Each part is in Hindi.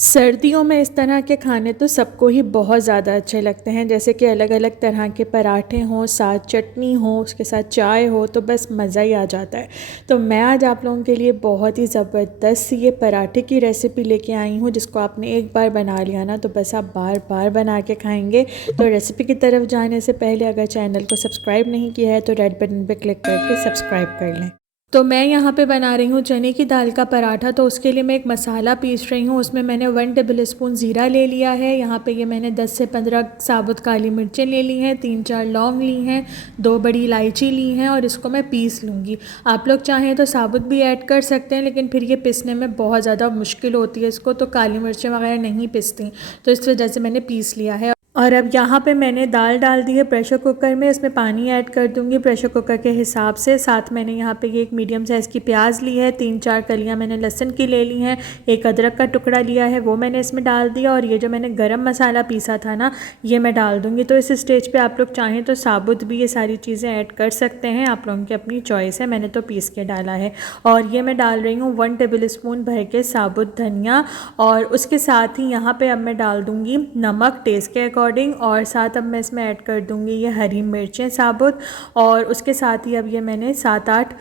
सर्दियों में इस तरह के खाने तो सबको ही बहुत ज़्यादा अच्छे लगते हैं। जैसे कि अलग अलग तरह के पराठे हों, साथ चटनी हो, उसके साथ चाय हो, तो बस मज़ा ही आ जाता है। तो मैं आज आप लोगों के लिए बहुत ही ज़बरदस्त ये पराठे की रेसिपी लेके आई हूँ, जिसको आपने एक बार बना लिया ना तो बस आप बार बार बना के खाएंगे। तो रेसिपी की तरफ जाने से पहले अगर चैनल को सब्सक्राइब नहीं किया है तो रेड बटन पर क्लिक करके सब्सक्राइब कर लें। तो मैं यहाँ पे बना रही हूँ चने की दाल का पराठा। तो उसके लिए मैं एक मसाला पीस रही हूँ। उसमें मैंने 1 टेबल स्पून ज़ीरा ले लिया है। यहाँ पे ये मैंने 10 से 15 साबुत काली मिर्चें ले ली हैं, 3-4 लौंग ली हैं, 2 बड़ी इलायची ली हैं और इसको मैं पीस लूँगी। आप लोग चाहें तो साबुत भी ऐड कर सकते हैं, लेकिन फिर ये पीसने में बहुत ज़्यादा मुश्किल होती है इसको, तो काली मिर्चें वगैरह नहीं पिसती, तो इस वजह से मैंने पीस लिया है। और अब यहाँ पे मैंने दाल डाल दी है प्रेशर कुकर में। इसमें पानी ऐड कर दूँगी प्रेशर कुकर के हिसाब से। साथ मैंने यहाँ पे ये एक मीडियम साइज़ की प्याज ली है, 3-4 कलियाँ मैंने लहसुन की ले ली हैं, एक अदरक का टुकड़ा लिया है वो मैंने इसमें डाल दिया, और ये जो मैंने गरम मसाला पीसा था ना ये मैं डाल दूँगी। तो इस स्टेज पर आप लोग चाहें तो साबुत भी ये सारी चीज़ें ऐड कर सकते हैं, आप लोगों की अपनी चॉइस है। मैंने तो पीस के डाला है। और ये मैं डाल रही हूँ 1 टेबल स्पून भर के साबुत धनिया, और उसके साथ ही यहाँ पर अब मैं डाल दूँगी नमक टेस्ट के अकॉर्डिंग, और साथ अब मैं इसमें ऐड कर दूंगी ये हरी मिर्चें साबुत, और उसके साथ ही अब ये मैंने 7-8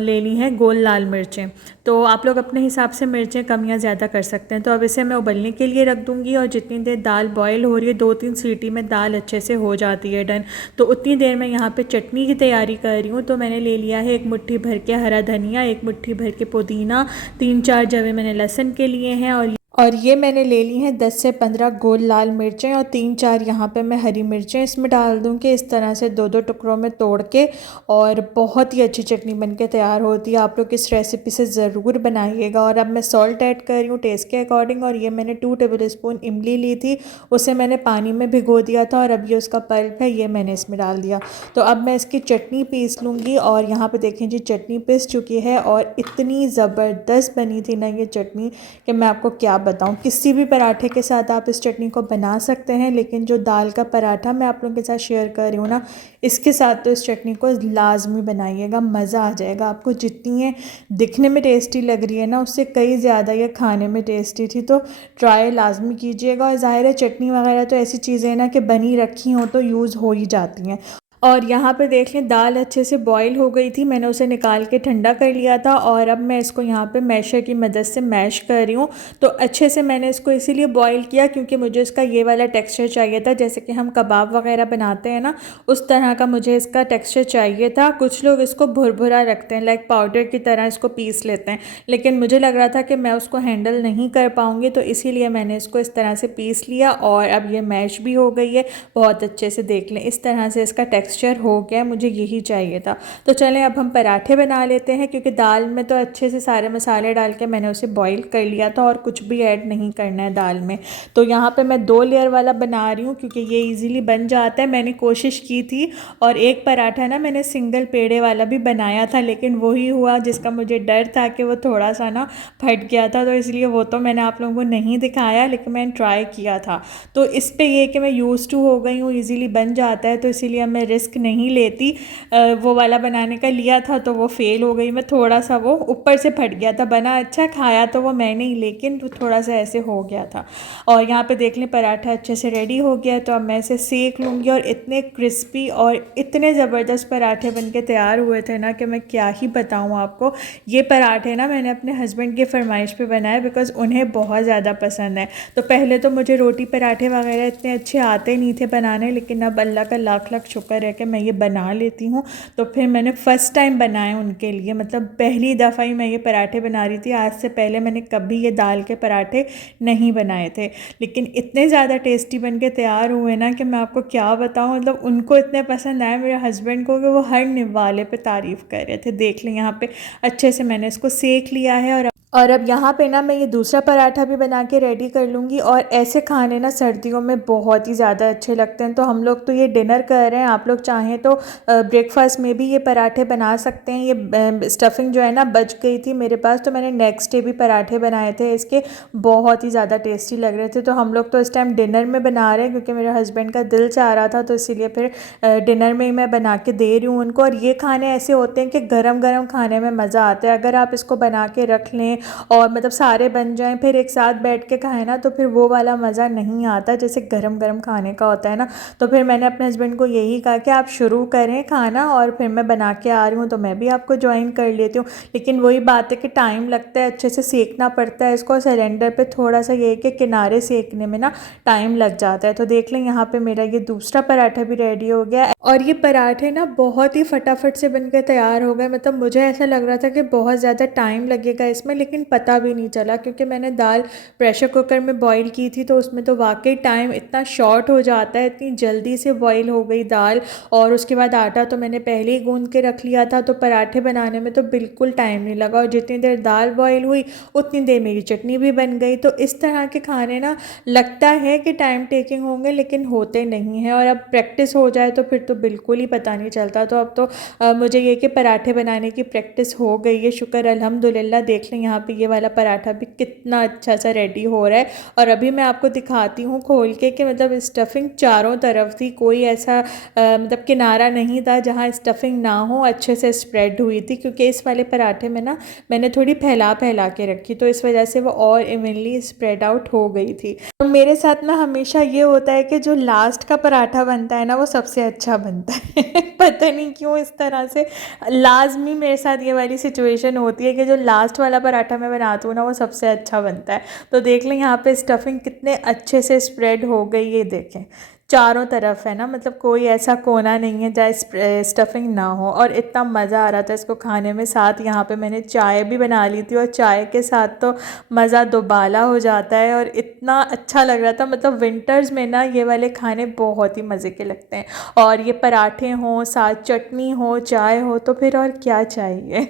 ले ली हैं गोल लाल मिर्चें। तो आप लोग अपने हिसाब से मिर्चें कम या ज़्यादा कर सकते हैं। तो अब इसे मैं उबलने के लिए रख दूंगी, और जितनी देर दाल बॉयल हो रही है, 2-3 सीटी में दाल अच्छे से हो जाती है डन, तो उतनी देर में यहाँ पे चटनी की तैयारी कर रही हूँ। तो मैंने ले लिया है 1 मुट्ठी भर के हरा धनिया, 1 मुट्ठी भर के पुदीना, 3-4 जवे मैंने लहसुन के लिए हैं, और ये मैंने ले ली हैं 10 से 15 गोल लाल मिर्चें, और 3-4 यहाँ पे मैं हरी मिर्चें इसमें डाल दूँगी इस तरह से 2-2 टुकड़ों में तोड़ के, और बहुत ही अच्छी चटनी बन के तैयार होती है। आप लोग इस रेसिपी से ज़रूर बनाइएगा। और अब मैं सॉल्ट ऐड कर रही हूँ टेस्ट के अकॉर्डिंग, और ये मैंने 2 टेबल स्पून इमली ली थी, उसे मैंने पानी में भिगो दिया था, और अब ये उसका पल्प है ये मैंने इसमें डाल दिया। तो अब मैं इसकी चटनी पीस लूँगी, और यहाँ पर देखें जी चटनी पीस चुकी है, और इतनी ज़बरदस्त बनी थी ना ये चटनी कि मैं आपको क्या बताऊं। किसी भी पराठे के साथ आप इस चटनी को बना सकते हैं, लेकिन जो दाल का पराठा मैं आप लोगों के साथ शेयर कर रही हूँ ना, इसके साथ तो इस चटनी को लाजमी बनाइएगा, मज़ा आ जाएगा आपको। जितनी ये दिखने में टेस्टी लग रही है ना, उससे कई ज़्यादा ये खाने में टेस्टी थी। तो ट्राई लाजमी कीजिएगा। और ज़ाहिर है चटनी वगैरह तो ऐसी चीज़ें हैं ना कि बनी रखी हों तो यूज़ हो ही जाती हैं। और यहाँ पे देख लें दाल अच्छे से बॉईल हो गई थी, मैंने उसे निकाल के ठंडा कर लिया था, और अब मैं इसको यहाँ पे मैशर की मदद से मैश कर रही हूँ। तो अच्छे से मैंने इसको इसीलिए बॉईल किया क्योंकि मुझे इसका ये वाला टेक्सचर चाहिए था, जैसे कि हम कबाब वगैरह बनाते हैं ना, उस तरह का मुझे इसका टेक्सचर चाहिए था। कुछ लोग इसको भुरभुरा रखते हैं, लाइक पाउडर की तरह इसको पीस लेते हैं, लेकिन मुझे लग रहा था कि मैं उसको हैंडल नहीं कर पाऊँगी, तो इसीलिए मैंने इसको इस तरह से पीस लिया। और अब ये मैश भी हो गई है बहुत अच्छे से, देख लें इस तरह से इसका टेक्सचर हो गया, मुझे यही चाहिए था। तो चलें अब हम पराठे बना लेते हैं, क्योंकि दाल में तो अच्छे से सारे मसाले डाल के मैंने उसे बॉईल कर लिया था, और कुछ भी ऐड नहीं करना है दाल में। तो यहाँ पे मैं 2 लेयर वाला बना रही हूँ क्योंकि ये इजीली बन जाता है। मैंने कोशिश की थी, और एक पराठा ना मैंने सिंगल पेड़े वाला भी बनाया था, लेकिन वही हुआ जिसका मुझे डर था कि वो थोड़ा सा ना फट गया था, तो इसलिए वो तो मैंने आप लोगों को नहीं दिखाया, लेकिन मैंने ट्राई किया था। तो इस पे ये कि मैं यूज़ टू हो गई हूँ, ईज़िली बन जाता है, तो इसीलिए मैं रिस्क नहीं लेती। वो वाला बनाने का लिया था तो वो फेल हो गई, मैं थोड़ा सा वो ऊपर से फट गया था। बना अच्छा, खाया तो वो मैंने ही, लेकिन थोड़ा सा ऐसे हो गया था। और यहाँ पे देख लें पराठा अच्छे से रेडी हो गया, तो अब मैं इसे सेक लूँगी। और इतने क्रिस्पी और इतने ज़बरदस्त पराठे बन के तैयार हुए थे ना कि मैं क्या ही बताऊँ आपको। ये पराठे ना मैंने अपने हस्बैंड की फरमाइश पे बनाए, बिकॉज़ उन्हें बहुत ज़्यादा पसंद है। तो पहले तो मुझे रोटी पराठे वगैरह इतने अच्छे आते नहीं थे बनाने, लेकिन अब अल्लाह का लाख लाख शुक्र है कि मैं ये बना लेती हूँ। तो फिर मैंने फ़र्स्ट टाइम बनाए उनके लिए, मतलब पहली दफ़ा ही मैं ये पराठे बना रही थी। आज से पहले मैंने कभी ये दाल के पराठे नहीं बनाए थे, लेकिन इतने ज़्यादा टेस्टी बन के तैयार हुए ना कि मैं आपको क्या बताऊँ। मतलब उनको इतने पसंद आए मेरे हस्बैंड को कि वो हर निवाले पे तारीफ़ कर रहे थे। देख लें यहाँ पे अच्छे से मैंने इसको सेक लिया है, और अब यहाँ पे ना मैं ये दूसरा पराठा भी बना के रेडी कर लूँगी। और ऐसे खाने ना सर्दियों में बहुत ही ज़्यादा अच्छे लगते हैं। तो हम लोग तो ये डिनर कर रहे हैं, आप लोग चाहें तो ब्रेकफास्ट में भी ये पराठे बना सकते हैं। ये स्टफिंग जो है ना बच गई थी मेरे पास, तो मैंने नेक्स्ट डे भी पराठे बनाए थे इसके, बहुत ही ज़्यादा टेस्टी लग रहे थे। तो हम लोग तो इस टाइम डिनर में बना रहे हैं क्योंकि मेरे हस्बैंड का दिल चाह रहा था, तो इसीलिए फिर डिनर में ही मैं बना के दे रही हूँ उनको। और ये खाने ऐसे होते हैं कि गरम गरम खाने में मज़ा आता है। अगर आप इसको बना के रख लें और मतलब सारे बन जाएं फिर एक साथ बैठ के खाएं ना, तो फिर वो वाला मज़ा नहीं आता जैसे गरम गरम खाने का होता है ना। तो फिर मैंने अपने हस्बैंड को यही कहा कि आप शुरू करें खाना और फिर मैं बना के आ रही हूँ, तो मैं भी आपको ज्वाइन कर लेती हूँ। लेकिन वही बात है कि टाइम लगता है, अच्छे से सेकना पड़ता है इसको, सिलेंडर पे थोड़ा सा ये है कि किनारे सेकने में ना टाइम लग जाता है। तो देख लें यहाँ पे मेरा ये दूसरा पराठा भी रेडी हो गया और ये पराठे ना बहुत ही फटाफट से बनकर तैयार हो गए। मतलब मुझे ऐसा लग रहा था कि बहुत ज़्यादा टाइम लगेगा इसमें, लेकिन पता भी नहीं चला क्योंकि मैंने दाल प्रेशर कुकर में बॉईल की थी, तो उसमें तो वाकई टाइम इतना शॉर्ट हो जाता है, इतनी जल्दी से बॉईल हो गई दाल। और उसके बाद आटा तो मैंने पहले ही गूंद के रख लिया था, तो पराठे बनाने में तो बिल्कुल टाइम नहीं लगा और जितनी देर दाल बॉईल हुई उतनी देर मेरी चटनी भी बन गई। तो इस तरह के खाने ना लगता है कि टाइम टेकिंग होंगे लेकिन होते नहीं हैं, और अब प्रैक्टिस हो जाए तो फिर तो बिल्कुल ही पता नहीं चलता। तो अब तो मुझे ये कि पराठे बनाने की प्रैक्टिस हो गई है, शुक्र अल्हम्दुलिल्लाह। देख लें यहाँ पे ये वाला पराठा भी कितना अच्छा सा रेडी हो रहा है। और अभी मैं आपको दिखाती हूँ खोल के कि मतलब स्टफिंग चारों तरफ थी, कोई ऐसा मतलब किनारा नहीं था जहाँ स्टफिंग ना हो, अच्छे से स्प्रेड हुई थी। क्योंकि इस वाले पराठे में ना मैंने थोड़ी फैला फैला के रखी, तो इस वजह से वो और इवनली स्प्रेड आउट हो गई थी। और मेरे साथ ना हमेशा ये होता है कि जो लास्ट का पराठा बनता है ना वो सबसे अच्छा बनता है पता नहीं क्यों इस तरह से लाजमी मेरे साथ ये वाली सिचुएशन होती है कि जो लास्ट वाला पराठा मैं बनाती हूँ ना वो सबसे अच्छा बनता है। तो देख लें यहाँ पे स्टफिंग कितने अच्छे से स्प्रेड हो गई, ये देखें चारों तरफ है ना, मतलब कोई ऐसा कोना नहीं है जहाँ स्टफिंग ना हो। और इतना मज़ा आ रहा था इसको खाने में। साथ यहाँ पे मैंने चाय भी बना ली थी और चाय के साथ तो मज़ा दोबाला हो जाता है और इतना अच्छा लग रहा था। मतलब विंटर्स में ना ये वाले खाने बहुत ही मज़े के लगते हैं, और ये पराठे हों साथ चटनी हो चाय हो तो फिर और क्या चाहिए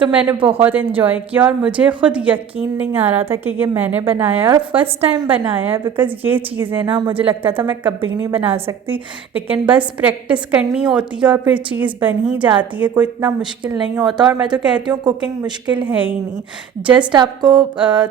तो मैंने बहुत इन्जॉय किया और मुझे ख़ुद यकीन नहीं आ रहा था कि ये मैंने बनाया है और फ़र्स्ट टाइम बनाया है। बिकॉज़ ये चीज़ें ना मुझे लगता था मैं कभी नहीं बना सकती, लेकिन बस प्रैक्टिस करनी होती है और फिर चीज़ बन ही जाती है, कोई इतना मुश्किल नहीं होता। और मैं तो कहती हूँ कुकिंग मुश्किल है ही नहीं, जस्ट आपको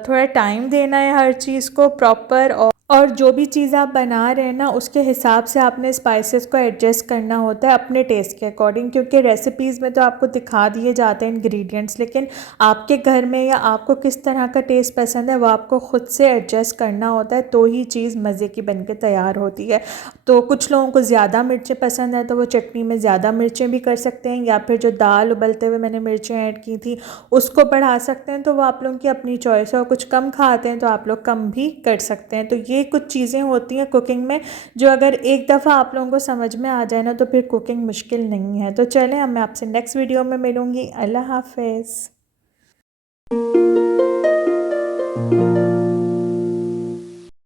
थोड़ा टाइम देना है हर चीज़ को प्रॉपर, और जो भी चीज़ आप बना रहे हैं ना उसके हिसाब से आपने स्पाइसेस को एडजस्ट करना होता है अपने टेस्ट के अकॉर्डिंग। क्योंकि रेसिपीज़ में तो आपको दिखा दिए जाते हैं इंग्रेडिएंट्स, लेकिन आपके घर में या आपको किस तरह का टेस्ट पसंद है वो आपको ख़ुद से एडजस्ट करना होता है, तो ही चीज़ मज़े की बन के तैयार होती है। तो कुछ लोगों को ज़्यादा मिर्चें पसंद है तो वो चटनी में ज़्यादा मिर्चें भी कर सकते हैं, या फिर जो दाल उबलते हुए मैंने मिर्चें ऐड की थी उसको बढ़ा सकते हैं, तो वो आप लोगों की अपनी चॉइस है। और कुछ कम खाते हैं तो आप लोग कम भी कर सकते हैं। तो ये कुछ चीज़ें होती हैं कुकिंग में जो अगर एक दफ़ा आप लोगों को समझ में आ जाए ना तो फिर कुकिंग मुश्किल नहीं है। तो चलें अब मैं आपसे नेक्स्ट वीडियो में मिलूँगी। अल्लाह हाफ़िज़।